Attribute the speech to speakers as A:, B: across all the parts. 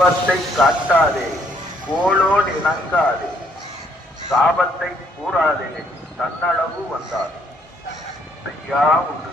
A: கோபத்தை காட்டாதே கோளோடு இணங்காதே. சாபத்தை கூறாதே தன்னளவு வந்தார். ஐயா உண்டு.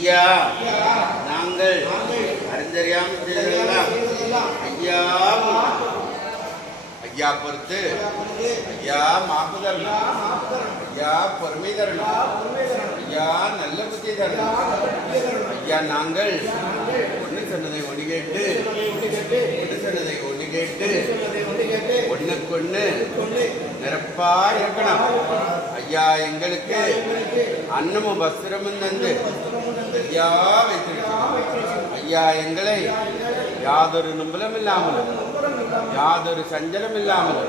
B: ஐயா நாங்கள் அறிந்தறியாமல் செய்ததெல்லாம் ஐயா ஐயா பொறுத்து ஐயா மாப்புதல் ஐயா பொறுமை தரணும் ஐயா நல்ல புத்தி தரணும் ஐயா நாங்கள் ஒன்று சொன்னதை ஒன்று கேட்டு கேட்டு ஒண்ணு. நிரப்பா இருக்கணும். ஐயா எங்களுக்கு அன்னமும் வஸ்திரமும் தந்து ஐயா வைத்திருக்கிறோம். ஐயா எங்களை யாதொரு நும்பலம் இல்லாமல் யாதொரு சஞ்சலம் இல்லாமல்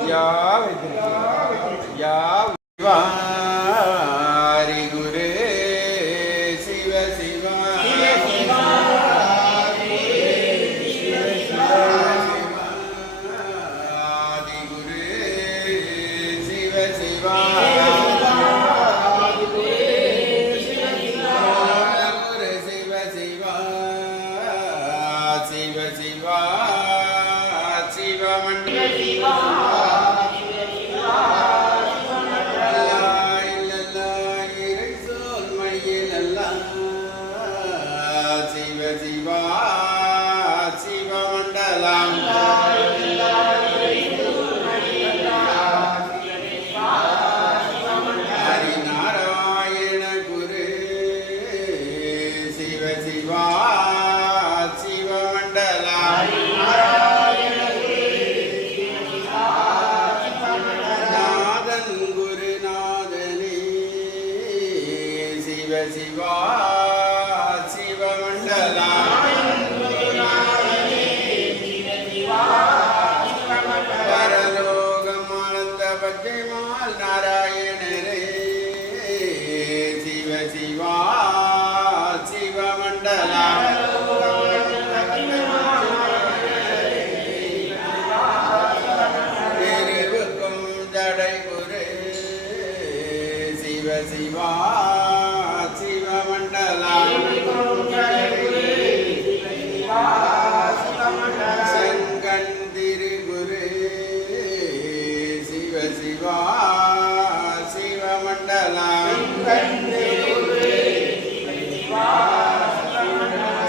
B: ஐயா வைத்திருக்கிறோம். ஐயா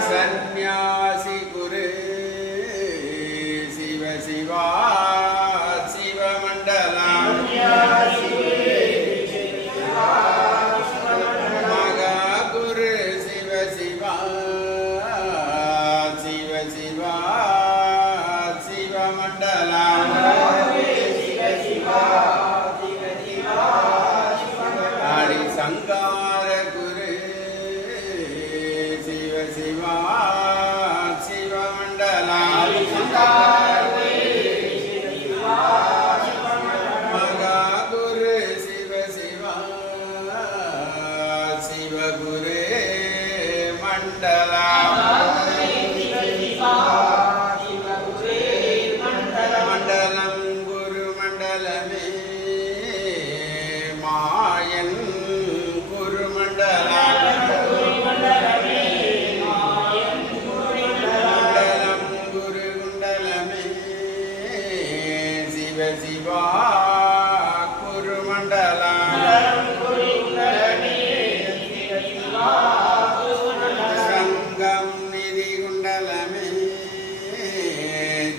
B: சந்நியாசி குரு சிவ சிவா சிவமண்டலம் மகா குரு சிவ சிவா சிவ சிவா சிவமண்டலம் ஹரி சங்கார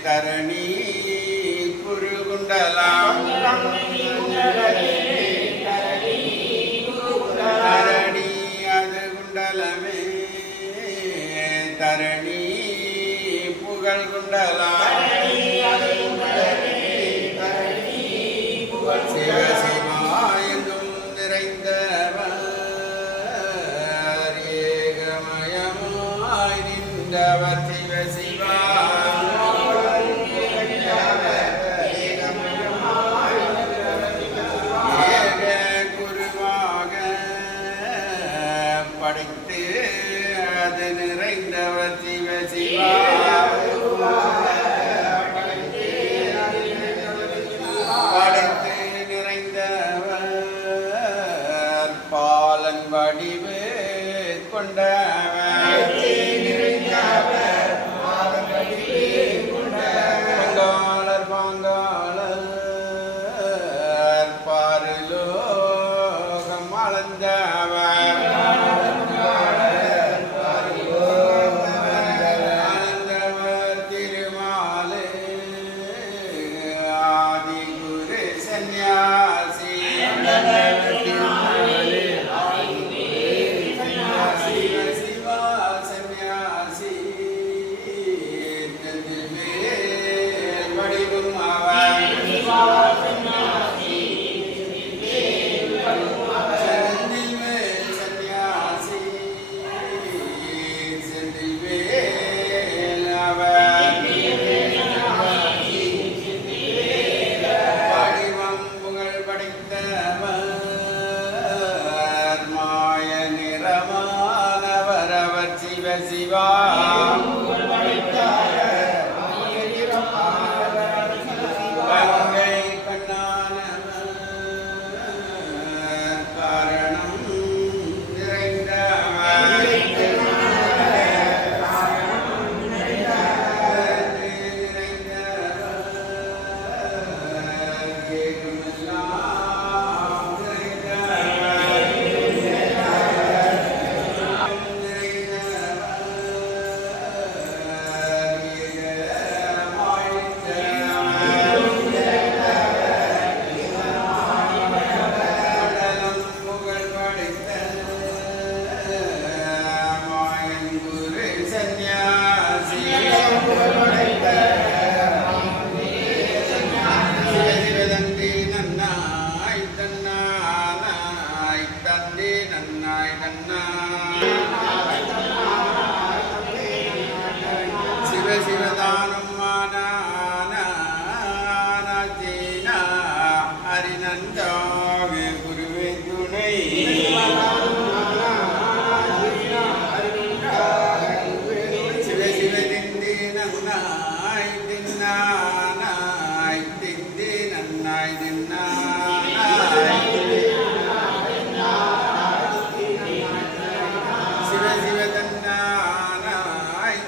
B: கரணி குருகுண்டலாம். தரணி அது குண்டலமே. தரணி புகழ் குண்டலாம். சிவசிவாயங்கும் நிறைந்தவர் ஏகமயமாய் நின்றவர் சிவசிவா. வடிவு கொண்டவன். நன்றாக குருவே துணை.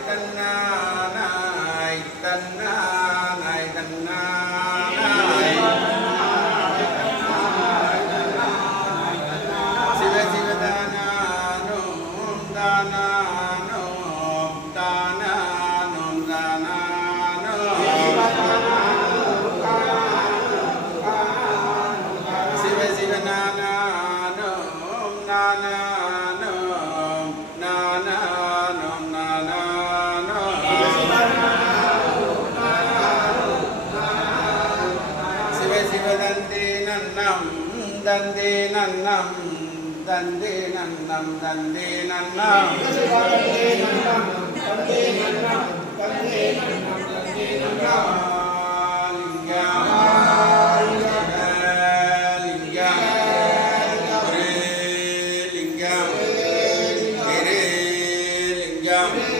B: தன்னாய் தன்னாய் தன்னாய் dande nannam dande nannam dande nannam dande nannam dande nannam dande nannam Yeah.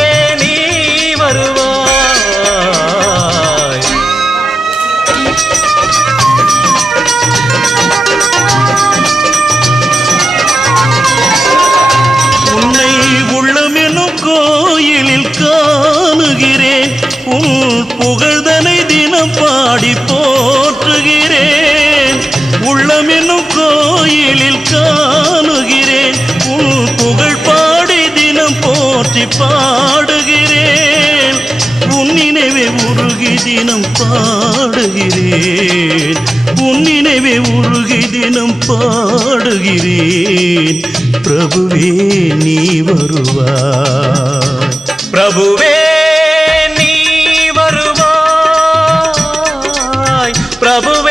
C: கோயிலில் காணுகிறேன். உன் புகழ் பாடி தினம் போற்றி பாடுகிறேன். உன் நினைவே உருகி தினம் பாடுகிறேன். உன் நினைவே உருகி தினம் பாடுகிறேன். பிரபுவே நீ வருவாய்.
D: பிரபுவே நீ வருவாய். பிரபுவே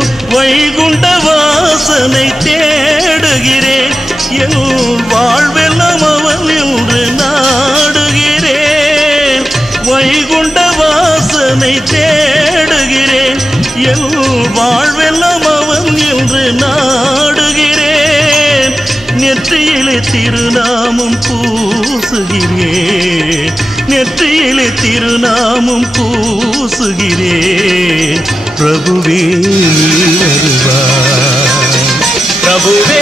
C: நெற்றியிலே திருநாமம் பூசுகிறேன் நெற்றியிலே திருநாமம் பூசுகிறேன் பிரபுவே நீ வருவாய்.
D: பிரபுவே